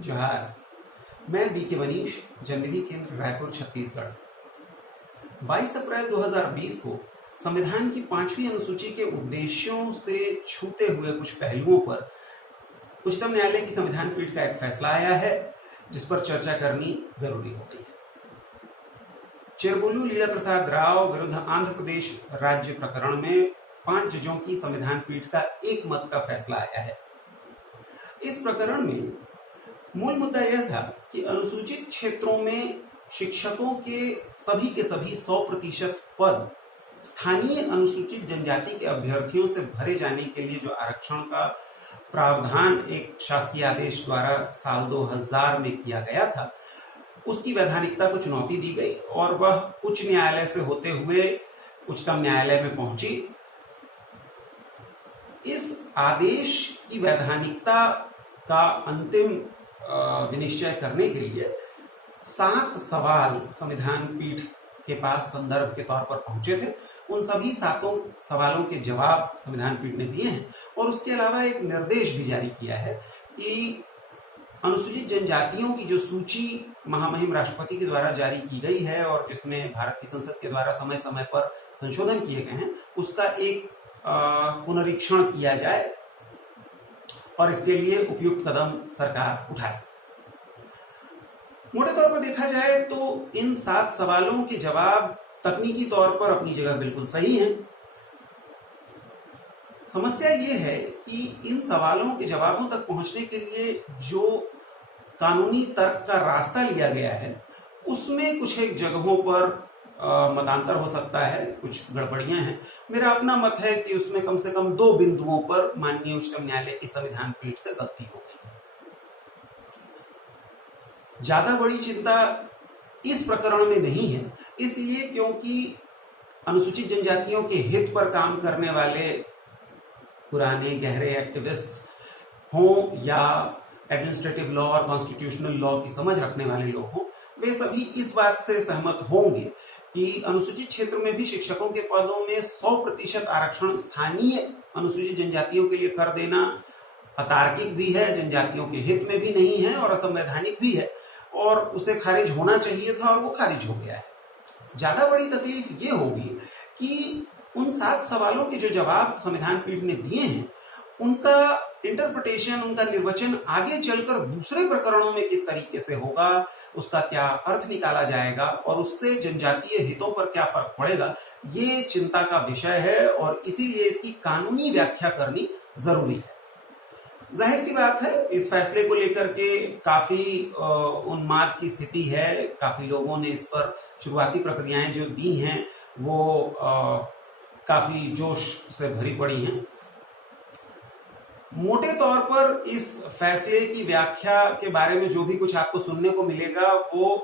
जोहार। मैं बी के मनीष, जनविधि केंद्र रायपुर छत्तीसगढ़ से 22 अप्रैल 2020 को संविधान की 5वीं अनुसूची के उद्देश्यों से छूते हुए कुछ पहलुओं पर उच्चतम न्यायालय की संविधान पीठ का एक फैसला आया है, जिस पर चर्चा करनी जरूरी हो गई है। चेरबोलू लीला प्रसाद राव विरुद्ध आंध्र प्रदेश राज्य प्रकरण में 5 जजों की संविधान पीठ का एक मत का फैसला आया है। इस प्रकरण में मूल मुद्दा यह था कि अनुसूचित क्षेत्रों में शिक्षकों के सभी 100% पद स्थानीय अनुसूचित जनजाति के अभ्यर्थियों से भरे जाने के लिए जो आरक्षण का प्रावधान एक शासकीय आदेश द्वारा साल 2000 में किया गया था, उसकी वैधानिकता को चुनौती दी गई और वह उच्च न्यायालय से होते हुए उच्चतम न्यायालय में पहुंची। इस आदेश की वैधानिकता का अंतिम विनिश्चय करने के लिए 7 सवाल संविधान पीठ के पास संदर्भ के तौर पर पहुंचे थे। उन सभी 7 सवालों के जवाब संविधान पीठ ने दिए हैं और उसके अलावा एक निर्देश भी जारी किया है कि अनुसूचित जनजातियों की जो सूची महामहिम राष्ट्रपति के द्वारा जारी की गई है और जिसमें भारत की संसद के द्वारा समय समय पर संशोधन किए गए हैं, उसका एक पुनरीक्षण किया जाए और इसके लिए उपयुक्त कदम सरकार उठाए। मोटे तौर पर देखा जाए तो इन 7 सवालों के जवाब तकनीकी तौर पर अपनी जगह बिल्कुल सही हैं। समस्या ये है कि इन सवालों के जवाबों तक पहुंचने के लिए जो कानूनी तर्क का रास्ता लिया गया है, उसमें कुछ एक जगहों पर मतांतर हो सकता है, कुछ गड़बड़ियां हैं। मेरा अपना मत है कि उसमें कम से कम 2 बिंदुओं पर माननीय उच्चतम न्यायालय की संविधान पीठ से गलती हो गई। ज्यादा बड़ी चिंता इस प्रकरण में नहीं है, इसलिए क्योंकि अनुसूचित जनजातियों के हित पर काम करने वाले पुराने गहरे एक्टिविस्ट हों या एडमिनिस्ट्रेटिव लॉ और कॉन्स्टिट्यूशनल लॉ की समझ रखने वाले लोग हों, वे सभी इस बात से सहमत होंगे कि अनुसूचित क्षेत्र में भी शिक्षकों के पदों में 100% आरक्षण स्थानीय अनुसूचित जनजातियों के लिए कर देना अतार्किक भी है, जनजातियों के हित में भी नहीं है और असंवैधानिक भी है और उसे खारिज होना चाहिए था और वो खारिज हो गया है। ज्यादा बड़ी तकलीफ ये होगी कि उन 7 सवालों के जो जवाब संविधान पीठ ने दिए हैं, उनका इंटरप्रिटेशन, उनका निर्वचन आगे चलकर दूसरे प्रकरणों में किस तरीके से होगा, उसका क्या अर्थ निकाला जाएगा और उससे जनजातीय हितों पर क्या फर्क पड़ेगा, ये चिंता का विषय है और इसीलिए इसकी कानूनी व्याख्या करनी जरूरी है। जाहिर सी बात है, इस फैसले को लेकर के काफी उन्माद की स्थिति है। काफी लोगों ने इस पर शुरुआती प्रक्रियाएं जो दी हैं वो काफी जोश से भरी पड़ी हैं। मोटे तौर पर इस फैसले की व्याख्या के बारे में जो भी कुछ आपको सुनने को मिलेगा वो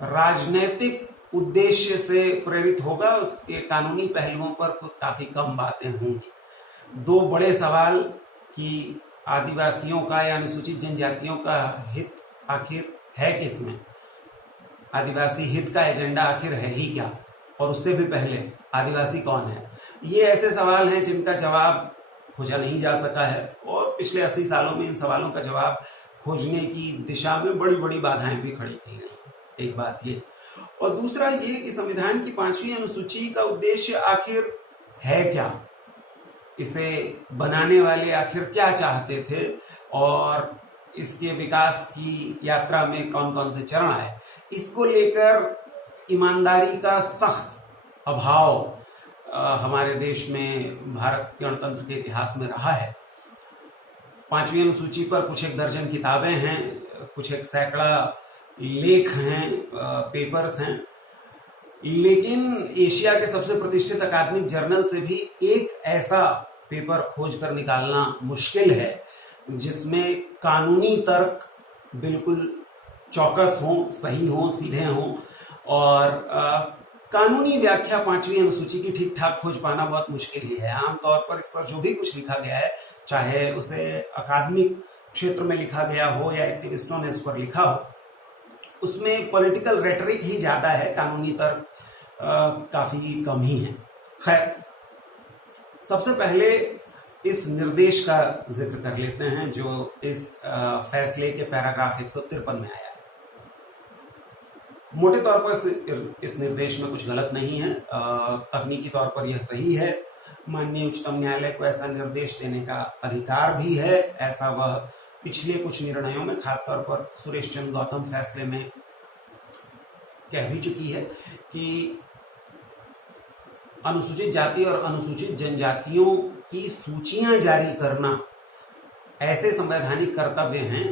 राजनैतिक उद्देश्य से प्रेरित होगा, उसके कानूनी पहलुओं पर काफी कम बातें होंगी। 2 बड़े सवाल कि आदिवासियों का या अनुसूचित जनजातियों का हित आखिर है किसमें, आदिवासी हित का एजेंडा आखिर है ही क्या, और उससे भी पहले आदिवासी कौन है, ये ऐसे सवाल हैं जिनका जवाब खोजा नहीं जा सका है और पिछले 80 सालों में इन सवालों का जवाब खोजने की दिशा में बड़ी बड़ी बाधाएं भी खड़ी की गई। एक बात ये, और दूसरा ये कि संविधान की 5वीं अनुसूची का उद्देश्य आखिर है क्या, इसे बनाने वाले आखिर क्या चाहते थे और इसके विकास की यात्रा में कौन कौन से चरण आए, इसको लेकर ईमानदारी का सख्त अभाव हमारे देश में भारत गणतंत्र के इतिहास में रहा है। 5वीं अनुसूची पर कुछ एक दर्जन किताबें हैं, कुछ एक सैकड़ा लेख हैं, पेपर्स हैं, लेकिन एशिया के सबसे प्रतिष्ठित अकादमिक जर्नल से भी एक ऐसा पेपर खोज कर निकालना मुश्किल है जिसमें कानूनी तर्क बिल्कुल चौकस हों, सही हों, सीधे हों और कानूनी व्याख्या 5वीं अनुसूची की ठीक ठाक खोज पाना बहुत मुश्किल ही है। आमतौर पर इस पर जो भी कुछ लिखा गया है, चाहे उसे अकादमिक क्षेत्र में लिखा गया हो या एक्टिविस्टों ने उस पर लिखा हो, उसमें पॉलिटिकल रेटरिक ही ज्यादा है, कानूनी तर्क काफी कम ही है। खैर, सबसे पहले इस निर्देश का जिक्र कर लेते हैं जो इस फैसले के पैराग्राफ 153 में आया है। मोटे तौर पर इस निर्देश में कुछ गलत नहीं है, तकनीकी तौर पर यह सही है। माननीय उच्चतम न्यायालय को ऐसा निर्देश देने का अधिकार भी है। ऐसा वह पिछले कुछ निर्णयों में, खासतौर पर सुरेश चंद्र गौतम फैसले में कह भी चुकी है कि अनुसूचित जाति और अनुसूचित जनजातियों की सूचियां जारी करना ऐसे संवैधानिक कर्तव्य हैं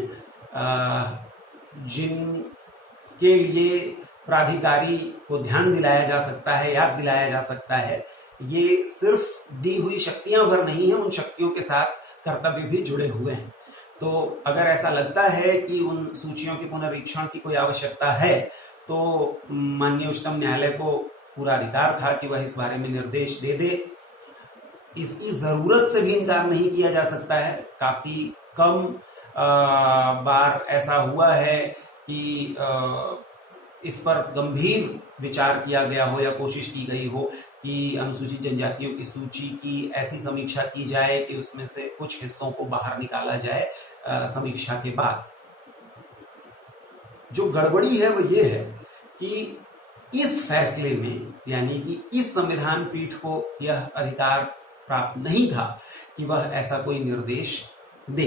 जिनके लिए प्राधिकारी को ध्यान दिलाया जा सकता है, याद दिलाया जा सकता है। ये सिर्फ दी हुई शक्तियां भर नहीं है, उन शक्तियों के साथ कर्तव्य भी जुड़े हुए हैं। तो अगर ऐसा लगता है कि उन सूचियों के पुनरीक्षण की कोई आवश्यकता है तो माननीय उच्चतम न्यायालय को पूरा अधिकार था कि वह इस बारे में निर्देश दे दे। इसकी जरूरत से भी इनकार नहीं किया जा सकता है। काफी कम बार ऐसा हुआ है कि इस पर गंभीर विचार किया गया हो या कोशिश की गई हो कि अनुसूचित जनजातियों की सूची की ऐसी समीक्षा की जाए कि उसमें से कुछ हिस्सों को बाहर निकाला जाए समीक्षा के बाद। जो गड़बड़ी है वो ये है कि इस फैसले में, यानी कि इस संविधान पीठ को यह अधिकार प्राप्त नहीं था कि वह ऐसा कोई निर्देश दे।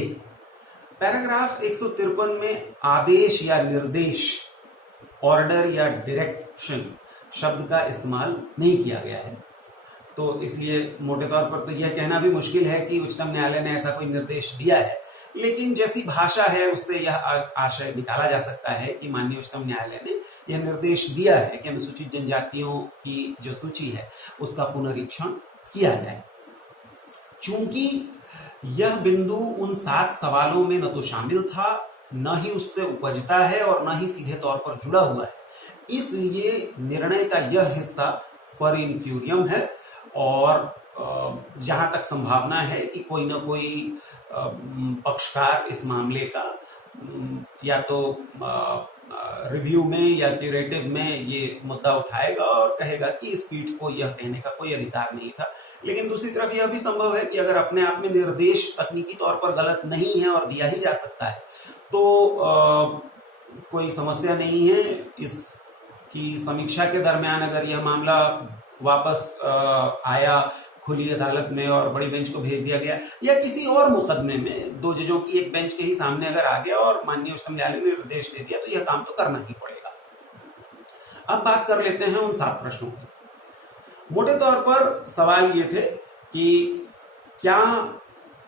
पैराग्राफ 153 में आदेश या निर्देश, ऑर्डर या डायरेक्शन शब्द का इस्तेमाल नहीं किया गया है। तो इसलिए मोटे तौर पर तो यह कहना भी मुश्किल है कि उच्चतम न्यायालय ने ऐसा कोई निर्देश दिया है, लेकिन जैसी भाषा है उससे यह आशय निकाला जा सकता है कि माननीय उच्चतम न्यायालय ने यह निर्देश दिया है कि अनुसूचित जनजातियों की जो सूची है उसका पुनरीक्षण किया जाए। चूंकि यह बिंदु उन 7 सवालों में न तो शामिल था, न ही उससे उपजता है और न ही सीधे तौर पर जुड़ा हुआ है, इसलिए निर्णय का यह हिस्सा पर इनक्यूरियम है और जहां तक संभावना है कि कोई न कोई पक्षकार इस मामले का या तो रिव्यू में या क्यूरेटिव में ये मुद्दा उठाएगा और कहेगा कि इस पीठ को यह कहने का कोई अधिकार नहीं था। लेकिन दूसरी तरफ यह भी संभव है कि अगर अपने आप में निर्देश तकनीकी तौर पर गलत नहीं है और दिया ही जा सकता है तो कोई समस्या नहीं है। इसकी समीक्षा के दरमियान अगर यह मामला वापस आया खुली अदालत में और बड़ी बेंच को भेज दिया गया, या किसी और मुकदमे में 2 जजों की एक बेंच के ही सामने अगर आ गया और माननीय उच्चतम न्यायालय ने निर्देश दे दिया, तो यह काम तो करना ही पड़ेगा। अब बात कर लेते हैं उन 7 प्रश्नों की। मोटे तौर पर सवाल ये थे कि क्या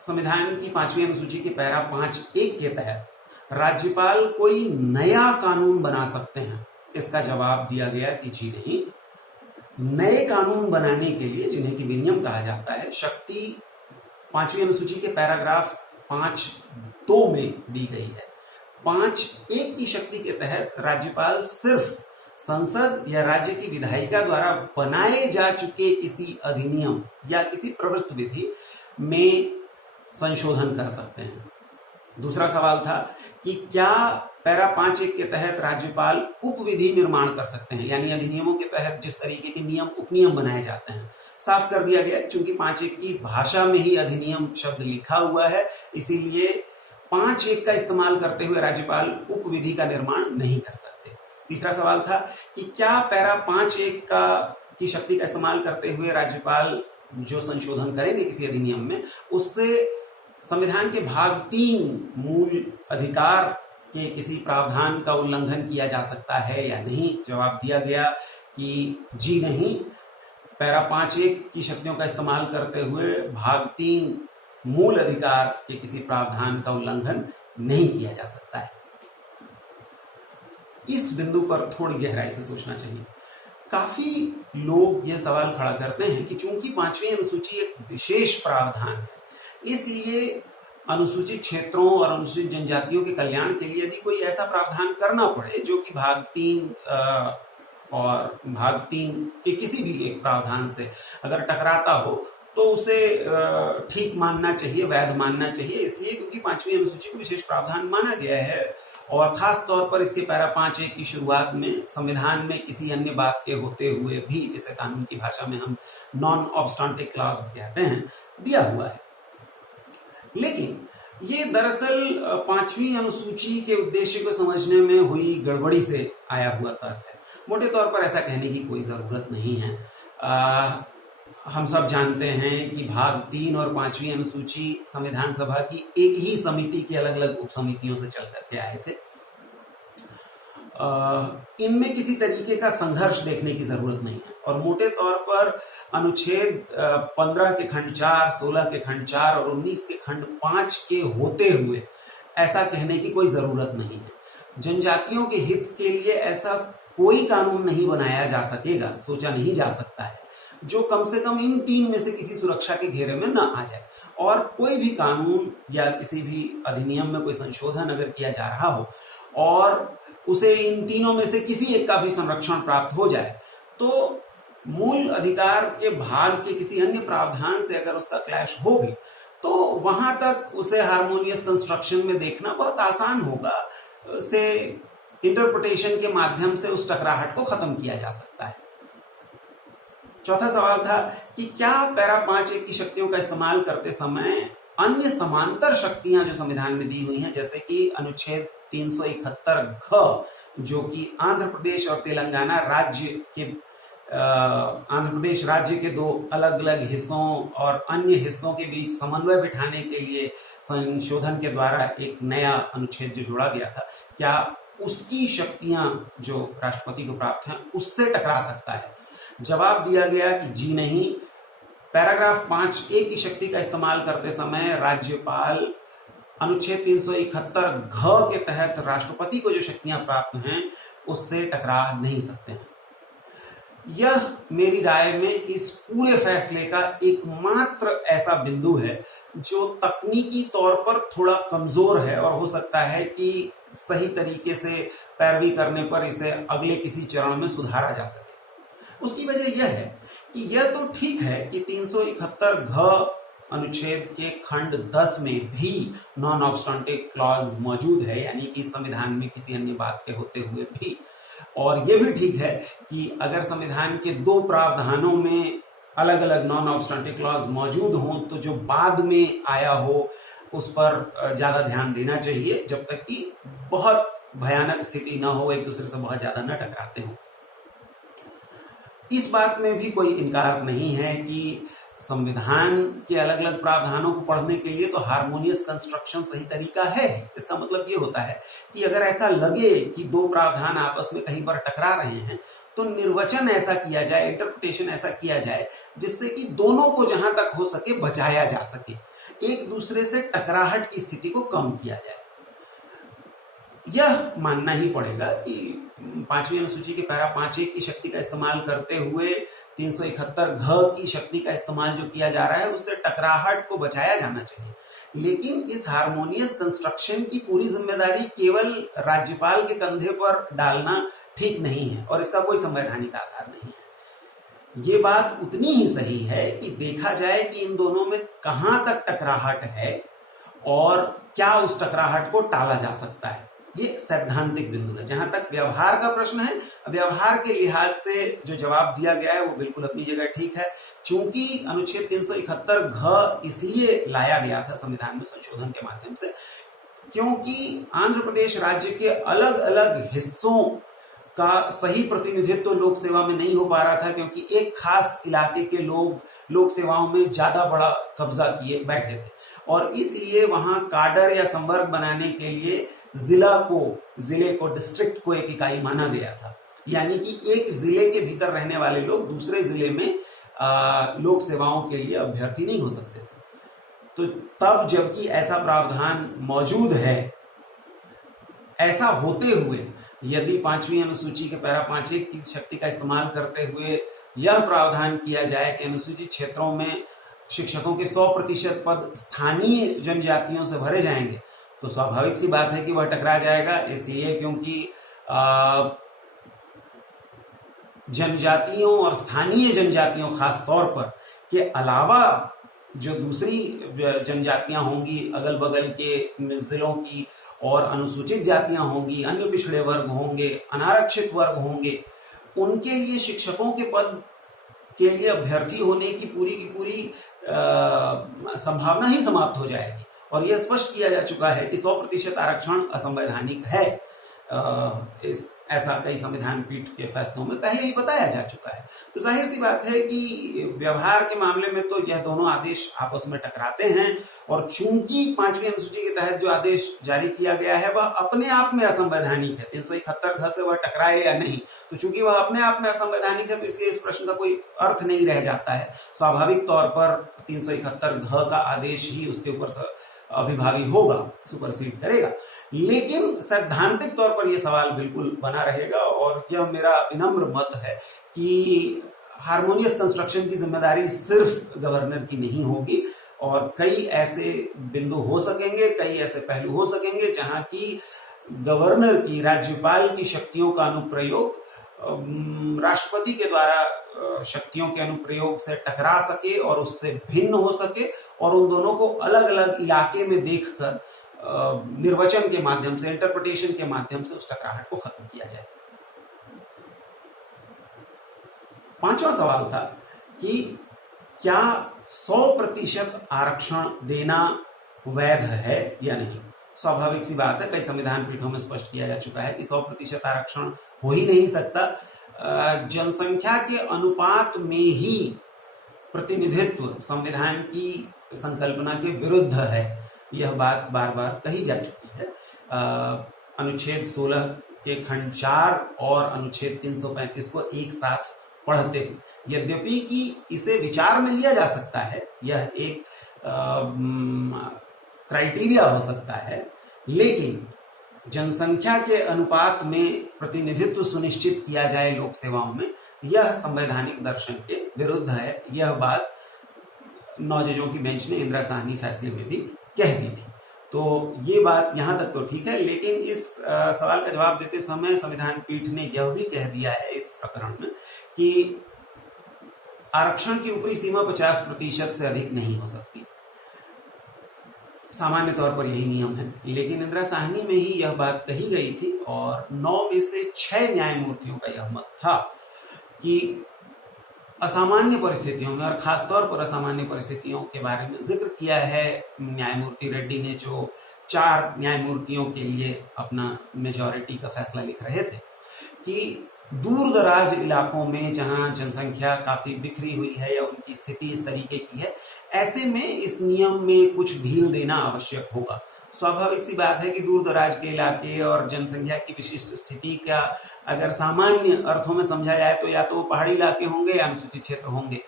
संविधान की 5वीं अनुसूची के पैरा 5(1) के तहत राज्यपाल कोई नया कानून बना सकते हैं। इसका जवाब दिया गया कि जी नहीं। नए कानून बनाने के लिए, जिन्हें कि विनियम कहा जाता है, शक्ति 5वीं अनुसूची के पैराग्राफ 5(2) में दी गई है। 5(1) की शक्ति के तहत राज्यपाल सिर्फ संसद या राज्य की विधायिका द्वारा बनाए जा चुके किसी अधिनियम या किसी प्रवृत्त विधि में संशोधन कर सकते हैं। दूसरा सवाल था कि क्या पैरा 5(1) के तहत राज्यपाल उपविधि निर्माण कर सकते हैं, यानी अधिनियमों के तहत जिस तरीके के नियम उपनियम बनाए जाते हैं। साफ कर दिया गया क्योंकि 5(1) की भाषा में ही अधिनियम शब्द लिखा हुआ है, इसीलिए 5(1) का इस्तेमाल करते हुए राज्यपाल उपविधि का निर्माण नहीं कर सकते। तीसरा सवाल था कि क्या पैरा 5(1) की शक्ति का इस्तेमाल करते हुए राज्यपाल जो संशोधन करेंगे किसी अधिनियम में, उससे संविधान के भाग 3 मूल अधिकार के किसी प्रावधान का उल्लंघन किया जा सकता है या नहीं। जवाब दिया गया कि जी नहीं। पैरा 5(1) की शक्तियों का इस्तेमाल करते हुए भाग 3 मूल अधिकार के किसी प्रावधान का उल्लंघन नहीं किया जा सकता है। इस बिंदु पर थोड़ी गहराई से सोचना चाहिए। काफी लोग यह सवाल खड़ा करते हैं कि चूंकि 5वीं अनुसूची एक विशेष प्रावधान है, इसलिए अनुसूचित क्षेत्रों और अनुसूचित जनजातियों के कल्याण के लिए यदि कोई ऐसा प्रावधान करना पड़े जो कि भाग 3 और भाग 3 के किसी भी एक प्रावधान से अगर टकराता हो तो उसे ठीक मानना चाहिए, वैध मानना चाहिए। इसलिए क्योंकि 5वीं अनुसूची को विशेष प्रावधान माना गया है और खास तौर पर इसके पैरा 5(1) की शुरुआत में संविधान में किसी अन्य बात के होते हुए भी, जिसे कानून की भाषा में हम नॉन ऑब्स्टेंटिव क्लॉज कहते हैं, दिया हुआ है। लेकिन ये दरअसल पांचवी अनुसूची के उद्देश्य को समझने में हुई गड़बड़ी से आया हुआ तर्क है। मोटे तौर पर ऐसा कहने की कोई जरूरत नहीं है। हम सब जानते हैं कि भाग 3 और 5वीं अनुसूची संविधान सभा की एक ही समिति की अलग अलग उप समितियों से चल करके आए थे। इनमें किसी तरीके का संघर्ष देखने की जरूरत नहीं है और मोटे तौर पर अनुच्छेद 15 के खंड 4, 16 के खंड 4 और 19 के खंड 5 के होते हुए ऐसा कहने की कोई जरूरत नहीं है। जनजातियों के हित के लिए ऐसा कोई कानून नहीं बनाया जा सकेगा, सोचा नहीं जा सकता है, जो कम से कम इन 3 में से किसी सुरक्षा के घेरे में न आ जाए। और कोई भी कानून या किसी भी अधिनियम में कोई संशोधन अगर किया जा रहा हो और उसे इन तीनों में से किसी एक का भी संरक्षण प्राप्त हो जाए, तो मूल अधिकार के भाग के किसी अन्य प्रावधान से अगर उसका क्लैश हो भी, तो वहां तक उसे हार्मोनियस कंस्ट्रक्शन में देखना बहुत आसान होगा। उसे इंटरप्रिटेशन के माध्यम से उस टकराहट को खत्म किया जा सकता है। चौथा सवाल था कि क्या पैरा 5(1) की शक्तियों का इस्तेमाल करते समय अन्य समांतर शक्तियां जो संविधान में दी हुई हैं, जैसे कि अनुच्छेद 371 घ, जो कि आंध्र प्रदेश और तेलंगाना आंध्र प्रदेश राज्य के 2 अलग अलग हिस्सों और अन्य हिस्सों के बीच समन्वय बिठाने के लिए संशोधन के द्वारा एक नया अनुच्छेद जो जोड़ा गया था, क्या उसकी शक्तियां जो राष्ट्रपति को प्राप्त हैं उससे टकरा सकता है? जवाब दिया गया कि जी नहीं। पैराग्राफ 5(a) की शक्ति का इस्तेमाल करते समय राज्यपाल अनुच्छेद 371 घ के तहत राष्ट्रपति को जो शक्तियां प्राप्त हैं उससे टकरा नहीं सकते हैं। यह मेरी राय में इस पूरे फैसले का एकमात्र ऐसा बिंदु है जो तकनीकी तौर पर थोड़ा कमजोर है और हो सकता है कि सही तरीके से पैरवी करने पर इसे अगले किसी चरण में सुधारा जा सके। उसकी वजह यह है कि यह तो ठीक है कि 371 घ अनुच्छेद के खंड 10 में भी नॉन ऑब्स्टेंटिव क्लॉज मौजूद है, यानी कि संविधान में किसी अन्य बात के होते हुए भी। और यह भी ठीक है कि अगर संविधान के 2 प्रावधानों में अलग अलग नॉन ऑब्स्टेंटिव क्लॉज मौजूद हों तो जो बाद में आया हो उस पर ज्यादा ध्यान देना चाहिए, जब तक कि बहुत भयानक स्थिति न हो, एक दूसरे से बहुत ज्यादा न टकराते हो। इस बात में भी कोई इनकार नहीं है कि संविधान के अलग अलग प्रावधानों को पढ़ने के लिए तो हार्मोनियस कंस्ट्रक्शन सही तरीका है। इसका मतलब ये होता है कि अगर ऐसा लगे कि 2 प्रावधान आपस में कहीं पर टकरा रहे हैं तो निर्वचन ऐसा किया जाए, इंटरप्रिटेशन ऐसा किया जाए जिससे कि दोनों को जहां तक हो सके बचाया जा सके, एक दूसरे से टकराहट की स्थिति को कम किया जाए। यह मानना ही पड़ेगा कि 5वीं अनुसूची के पैरा 5(1) की शक्ति का इस्तेमाल करते हुए 371 घ की शक्ति का इस्तेमाल जो किया जा रहा है उससे टकराहट को बचाया जाना चाहिए। लेकिन इस हार्मोनियस कंस्ट्रक्शन की पूरी जिम्मेदारी केवल राज्यपाल के कंधे पर डालना ठीक नहीं है और इसका कोई संवैधानिक आधार नहीं है। ये बात उतनी ही सही है कि देखा जाए कि इन दोनों में कहां तक टकराहट है और क्या उस टकराहट को टाला जा सकता है। ये सैद्धांतिक बिंदु है। जहां तक व्यवहार का प्रश्न है, व्यवहार के लिहाज से जो जवाब दिया गया है वो बिल्कुल अपनी जगह ठीक है। चूंकि अनुच्छेद 371 घ इसलिए लाया गया था संविधान में संशोधन के माध्यम से क्योंकि आंध्र प्रदेश राज्य के अलग अलग हिस्सों का सही प्रतिनिधित्व लोक सेवा में नहीं हो पा रहा था, क्योंकि एक खास इलाके के लोग लोक सेवाओं में ज्यादा बड़ा कब्जा किए बैठे थे और इसलिए वहां काडर या संवर्ग बनाने के लिए जिले को डिस्ट्रिक्ट को एक इकाई माना गया था, यानी कि एक जिले के भीतर रहने वाले लोग दूसरे जिले में लोक सेवाओं के लिए अभ्यर्थी नहीं हो सकते थे। तो तब जबकि ऐसा प्रावधान मौजूद है, ऐसा होते हुए यदि 5वीं अनुसूची के पैरा 5(1) की शक्ति का इस्तेमाल करते हुए यह प्रावधान किया जाए कि अनुसूचित क्षेत्रों में शिक्षकों के 100% पद स्थानीय जनजातियों से भरे जाएंगे, तो स्वाभाविक सी बात है कि वह टकरा जाएगा। इसलिए क्योंकि जनजातियों और स्थानीय जनजातियों खास तौर पर के अलावा जो दूसरी जनजातियां होंगी अगल बगल के जिलों की और अनुसूचित जातियां होंगी, अन्य पिछड़े वर्ग होंगे, अनारक्षित वर्ग होंगे, उनके लिए शिक्षकों के पद के लिए अभ्यर्थी होने की पूरी संभावना ही समाप्त हो जाएगी और यह स्पष्ट किया जा चुका है कि 100% आरक्षण असंवैधानिक है। ऐसा कई संविधान पीठ के फैसलों में पहले ही बताया जा चुका है। तो जाहिर सी बात है कि व्यवहार के मामले में तो यह दोनों आदेश आपस में टकराते हैं, और चूंकि 5वीं अनुसूची के तहत जो आदेश जारी किया गया है वह अपने आप में असंवैधानिक है, 371 घ से वह टकराए या नहीं, तो चूंकि वह अपने आप में असंवैधानिक है तो इसलिए इस प्रश्न का कोई अर्थ नहीं रह जाता है। स्वाभाविक तौर पर 371 घ का आदेश ही उसके ऊपर अभिभावी होगा, सुपरसीड करेगा। लेकिन सैद्धांतिक तौर पर यह सवाल बिल्कुल बना रहेगा, और यह मेरा विनम्र मत है कि हार्मोनियस कंस्ट्रक्शन की जिम्मेदारी सिर्फ गवर्नर की नहीं होगी, और कई ऐसे बिंदु हो सकेंगे, कई ऐसे पहलू हो सकेंगे जहां की गवर्नर की, राज्यपाल की शक्तियों का अनुप्रयोग राष्ट्रपति के द्वारा शक्तियों के अनुप्रयोग से टकरा सके और उससे भिन्न हो सके, और उन दोनों को अलग अलग इलाके में देखकर निर्वचन के माध्यम से, इंटरप्रिटेशन के माध्यम से उस टकराहट को खत्म किया जाए। 5वां सवाल था कि क्या 100% आरक्षण देना वैध है या नहीं। स्वाभाविक सी बात है, कई संविधान पीठों में स्पष्ट किया जा चुका है कि 100% आरक्षण हो ही नहीं सकता। जनसंख्या के अनुपात में ही प्रतिनिधित्व संविधान की संकल्पना के विरुद्ध है, यह बात बार बार कही जा चुकी है। अनुच्छेद 16 के खंड 4 और अनुच्छेद 335 को एक साथ पढ़ते हैं, यद्यपि कि इसे विचार में लिया जा सकता है, यह एक क्राइटेरिया हो सकता है, लेकिन जनसंख्या के अनुपात में प्रतिनिधित्व सुनिश्चित किया जाए लोक सेवाओं में, यह संवैधानिक दर्शन के विरुद्ध है। यह बात 9 जजों की बेंच ने इंदिरा साहनी फैसले में भी कह दी थी। तो ये बात यहां तक तो ठीक है, लेकिन इस सवाल का जवाब देते समय संविधान पीठ ने यह भी कह दिया है इस प्रकरण में कि आरक्षण की ऊपरी सीमा 50% से अधिक नहीं हो सकती। सामान्य तौर पर यही नियम है, लेकिन इंदिरा साहनी में ही यह बात कही गई थी, और 9 में से 6 न्यायमूर्तियों का यह मत था कि असामान्य परिस्थितियों में, और खासतौर पर असामान्य परिस्थितियों के बारे में जिक्र किया है न्यायमूर्ति रेड्डी ने, जो 4 न्यायमूर्तियों के लिए अपना मेजॉरिटी का फैसला लिख रहे थे, कि दूर दराज इलाकों में जहां जनसंख्या काफी बिखरी हुई है या उनकी स्थिति इस तरीके की है, ऐसे में इस नियम में कुछ ढील देना आवश्यक होगा। स्वाभाविक सी बात है कि दूर दराज के इलाके और जनसंख्या की विशिष्ट स्थिति का अगर सामान्य अर्थों में समझा जाए तो या तो वो पहाड़ी इलाके होंगे या अनुसूचित क्षेत्र होंगे।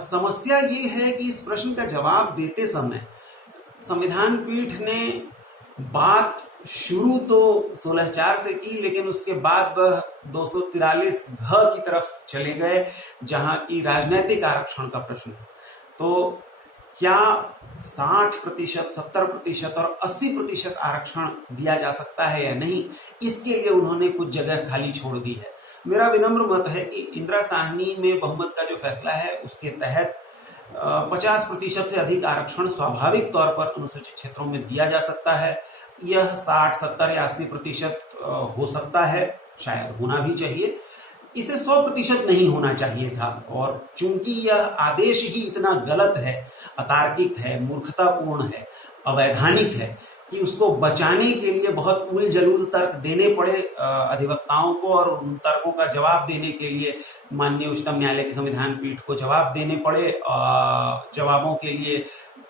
समस्या ये है कि इस प्रश्न का जवाब देते समय संविधान पीठ ने बात शुरू तो 16(4) से की, लेकिन उसके बाद वह 243 घ की तरफ चले गए, जहां की राजनीतिक आरक्षण का प्रश्न है। तो क्या 60%, 70% और 80% आरक्षण दिया जा सकता है या नहीं, इसके लिए उन्होंने कुछ जगह खाली छोड़ दी है। मेरा विनम्र मत है कि इंदिरा साहनी में बहुमत का जो फैसला है उसके तहत 50% से अधिक आरक्षण स्वाभाविक तौर पर अनुसूचित क्षेत्रों में दिया जा सकता है। यह 60, 70 या 80% हो सकता है, शायद होना भी चाहिए। इसे 100% नहीं होना चाहिए था, और चूंकि यह आदेश ही इतना गलत है, अतार्किक है, मूर्खतापूर्ण है, अवैधानिक है, कि उसको बचाने के लिए बहुत उल जलूल तर्क देने पड़े अधिवक्ताओं को, और उन तर्कों का जवाब देने के लिए माननीय उच्चतम न्यायालय की संविधान पीठ को जवाब देने पड़े। जवाबों के लिए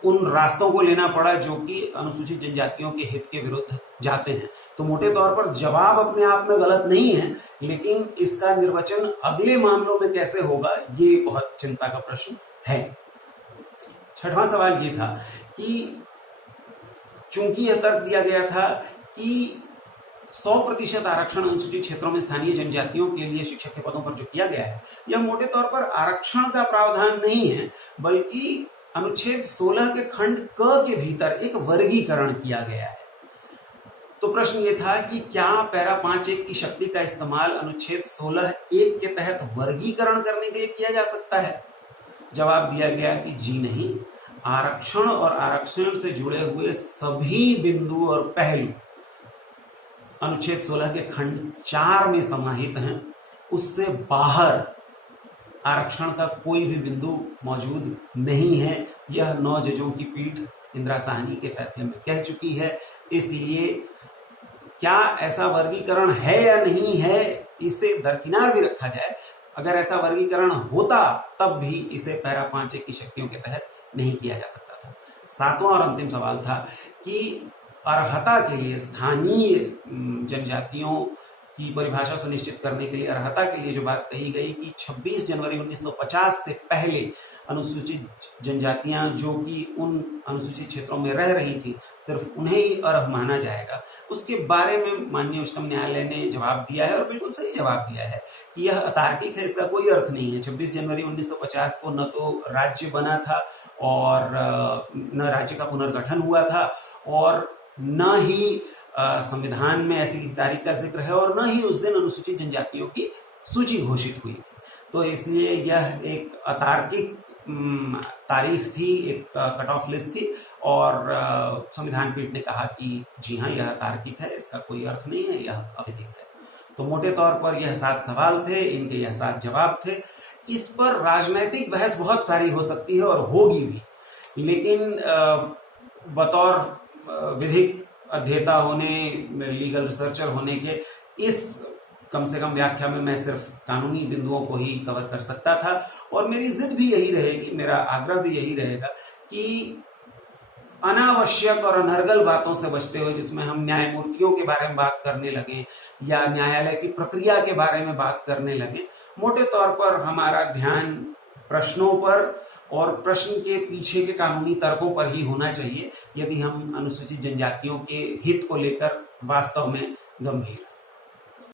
उन रास्तों को लेना पड़ा जो कि अनुसूचित जनजातियों के हित के विरुद्ध जाते हैं। तो मोटे तौर पर जवाब अपने आप में गलत नहीं है, लेकिन इसका निर्वचन अगले मामलों में कैसे होगा, ये बहुत चिंता का प्रश्न है। 6वां सवाल ये था कि चूंकि यह तर्क दिया गया था कि 100% आरक्षण अनुसूचित क्षेत्रों में स्थानीय जनजातियों के लिए शिक्षक के पदों पर जो किया गया है, यह मोटे तौर पर आरक्षण का प्रावधान नहीं है, बल्कि अनुच्छेद 16 के खंड क के भीतर एक वर्गीकरण किया गया है। तो प्रश्न ये था कि क्या पैरा 5(1) की शक्ति का इस्तेमाल अनुच्छेद 16(1) के तहत वर्गीकरण करने के लिए किया जा सकता है। जवाब दिया गया कि जी नहीं, आरक्षण और आरक्षण से जुड़े हुए सभी बिंदु और पहलू अनुच्छेद 16 के खंड 4 में समाहित हैं। उससे बाहर आरक्षण का कोई भी बिंदु मौजूद नहीं है। यह 9 जजों की पीठ इंदिरा साहनी के फैसले में कह चुकी है। इसलिए क्या ऐसा वर्गीकरण है या नहीं है, इसे दरकिनार भी रखा जाए, अगर ऐसा वर्गीकरण होता तब भी इसे पैरा 5 की शक्तियों के तहत नहीं किया जा सकता था। सातवां और अंतिम सवाल था कि अर्हता के लिए स्थानीय जनजातियों की परिभाषा सुनिश्चित करने के लिए अर्हता के लिए जो बात कही गई कि 26 जनवरी 1950 से पहले अनुसूचित जनजातियां जो कि उन अनुसूचित क्षेत्रों में रह रही थी सिर्फ उन्हें ही अर्ह माना जाएगा, उसके बारे में माननीय उच्चतम न्यायालय ने जवाब दिया है और बिल्कुल सही जवाब दिया है कि यह अतार्किक है, इसका कोई अर्थ नहीं है। 26 जनवरी 1950 को न तो राज्य बना था और न राज्य का पुनर्गठन हुआ था और न ही संविधान में ऐसी किसी तारीख का जिक्र है और न ही उस दिन अनुसूचित जनजातियों की सूची घोषित हुई थी। तो इसलिए यह एक अतार्किक तारीख थी, एक कट ऑफ लिस्ट थी और संविधान पीठ ने कहा कि जी हाँ, यह तार्किक है, इसका कोई अर्थ नहीं है, यह अवैधिक है। तो मोटे तौर पर यह 7 सवाल थे, इनके यह 7 जवाब थे। इस पर राजनैतिक बहस बहुत सारी हो सकती है और होगी भी, लेकिन बतौर विधिक अध्येता होने, लीगल रिसर्चर होने के इस कम से कम व्याख्या में मैं सिर्फ कानूनी बिंदुओं को ही कवर कर सकता था और मेरी जिद भी यही रहेगी, मेरा आग्रह भी यही रहेगा कि अनावश्यक और अनर्गल बातों से बचते हुए, जिसमें हम न्यायमूर्तियों के बारे में बात करने लगे या न्यायालय की प्रक्रिया के बारे में बात करने लगे, मोटे तौर पर हमारा ध्यान प्रश्नों पर और प्रश्न के पीछे के कानूनी तर्कों पर ही होना चाहिए, यदि हम अनुसूचित जनजातियों के हित को लेकर वास्तव में गंभीर